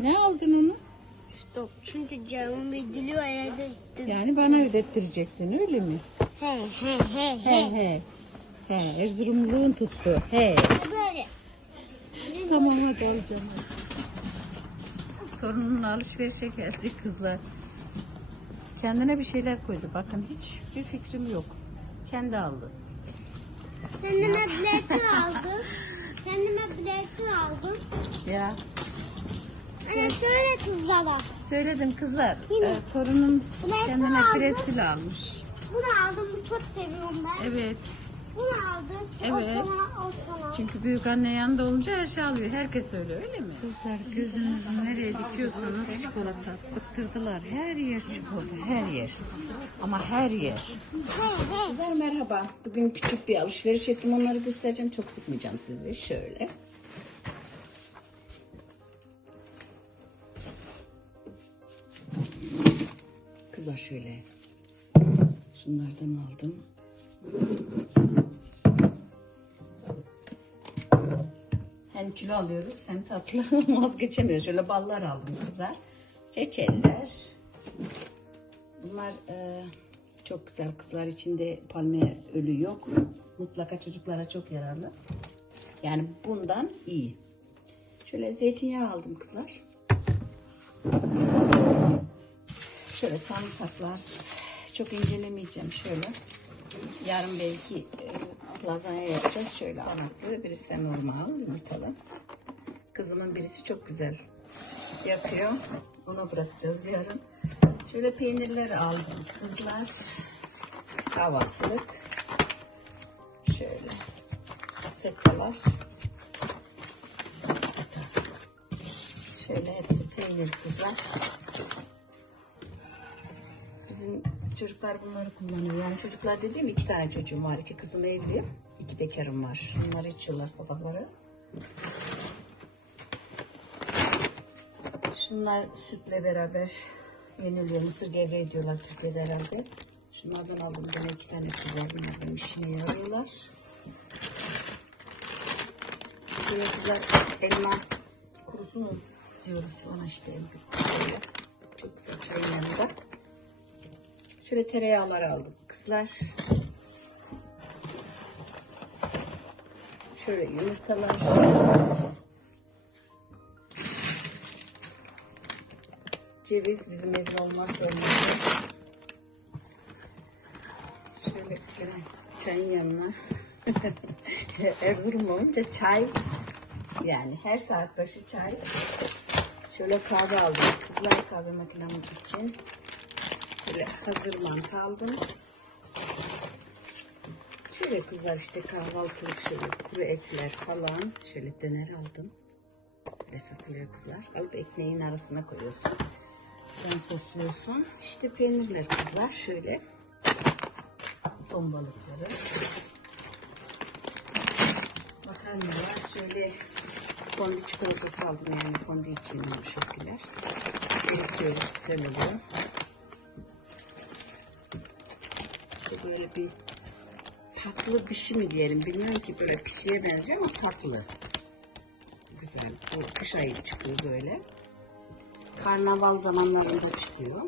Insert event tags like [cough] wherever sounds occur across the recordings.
Ne aldın onu? Stop. Çünkü canım evde işte. Yani bana ödettireceksin öyle mi? He he he He he. He Erzurumluğun tuttu. He. Böyle. Tamam hadi alacağım. Torununla alışverişe geldi kızlar. Kendine bir şeyler koydu. Bakın hiç bir fikrim yok. Kendi aldı. Kendime biletin aldım. Kendime biletin aldım. Ya Anne söyle kızlara. söyledim kızlar. Yine. e, torunum kendine aldı. pretzel almış. Bunu aldım. Bunu çok seviyorum ben. Evet. Bunu aldım. Evet. O sana, o sana. Çünkü büyük anne yanında olunca her şey alıyor. Herkes öyle öyle mi? Kızlar gözünüzü nereye dikiyorsanız çikolata. Bıktırdılar. Her yer çikolata. Her yer. Ama her yer. Kızlar merhaba. Bugün küçük bir alışveriş ettim. Onları göstereceğim. Çok sıkmayacağım sizi. Şöyle. Kızlar şöyle. Şunlardan aldım. Hem kilo alıyoruz hem tatlı [laughs] vazgeçemiyoruz. Şöyle ballar aldım kızlar. Çeçeller. Bunlar e, çok güzel kızlar içinde palmiye ölü yok. Mutlaka çocuklara çok yararlı. Yani bundan iyi. Şöyle zeytinyağı aldım kızlar. Şöyle sarımsaklar. Çok incelemeyeceğim şöyle. Yarın belki e, lazanya yapacağız. Şöyle anaklı, birisi de normal yumurtalı. Kızımın birisi çok güzel yapıyor. Ona bırakacağız yarın. Şöyle peynirler aldım kızlar. Kahvaltılık. Şöyle. Fetalar. Şöyle hepsi peynir kızlar. Bizim çocuklar bunları kullanıyor. Yani çocuklar dediğim iki tane çocuğum var. İki kızım evli. iki bekarım var. Şunları içiyorlar sabahları. Şunlar sütle beraber yeniliyor. Mısır gevreği diyorlar Türkiye'de herhalde. Şunlardan aldım gene iki tane kız var. Bunlar benim işime yarıyorlar. Böyle güzel elma kurusu mu diyoruz ona işte. Çok güzel çayın yanında. Şöyle tereyağlar aldım kızlar. Şöyle yumurtalar. Ceviz bizim evin olmazsa olmazı. Şöyle çayın yanına. [laughs] Erzurum olunca çay yani her saat başı çay. Şöyle kahve aldım. Kızlar kahve makinamız için. Böyle hazır mantı aldım. Şöyle kızlar işte kahvaltılık şöyle kuru ekler falan. Şöyle döner aldım. Böyle satılıyor kızlar. Alıp ekmeğin arasına koyuyorsun. Sen sosluyorsun. İşte peynirler kızlar şöyle. Ton balıkları. Makarnalar şöyle fondi çikolatası aldım yani fondi için yumuşaklar. Eritiyoruz güzel oluyor. İşte böyle bir tatlı pişi mi diyelim bilmiyorum ki böyle pişiye benziyor ama tatlı. Güzel. Bu kış ayı çıkıyor böyle. Karnaval zamanlarında çıkıyor.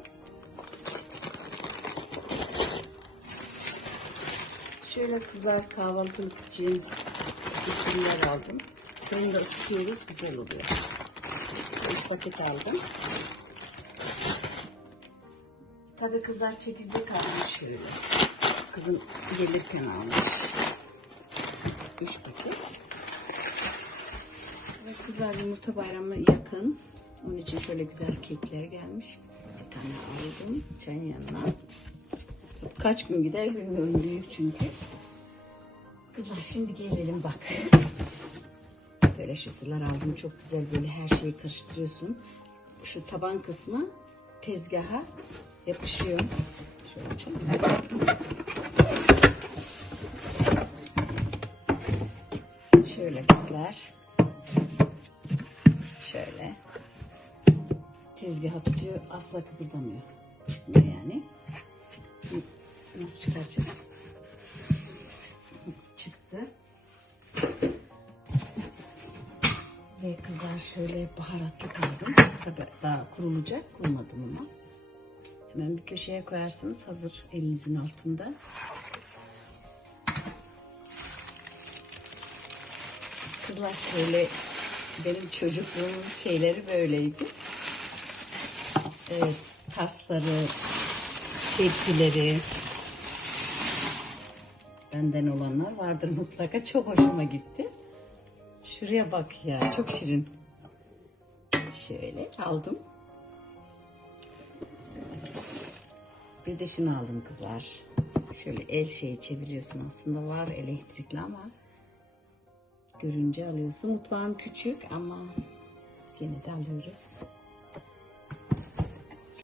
Şöyle kızlar kahvaltılık için ürünler aldım. Bunu da ısıtıyoruz. Güzel oluyor. 5 paket aldım. Tabii kızlar çekirdek almış şöyle. Kızım gelirken almış. 3 paket. Ve kızlar yumurta bayramına yakın. Onun için şöyle güzel kekler gelmiş. Bir tane aldım çayın yanına. Kaç gün gider bilmiyorum büyük çünkü. Kızlar şimdi gelelim bak. Böyle şişeler aldım. Çok güzel böyle her şeyi karıştırıyorsun. Şu taban kısmı tezgaha yapışıyor. Şöyle açalım. Şöyle kızlar. Şöyle. Tezgaha tutuyor. Asla kıpırdamıyor. Çıkmıyor yani. Nasıl çıkaracağız? Çıktı. Ve kızlar şöyle baharatlı kaldım. Tabii daha kurulacak. Kurmadım ama. Hemen bir köşeye koyarsınız hazır elinizin altında. Kızlar şöyle benim çocukluğumun şeyleri böyleydi. Evet, tasları, tepsileri benden olanlar vardır mutlaka. Çok hoşuma gitti. Şuraya bak ya, çok şirin. Şöyle aldım. Bir de şunu aldım kızlar. Şöyle el şeyi çeviriyorsun aslında var elektrikli ama görünce alıyorsun. Mutfağım küçük ama yine de alıyoruz.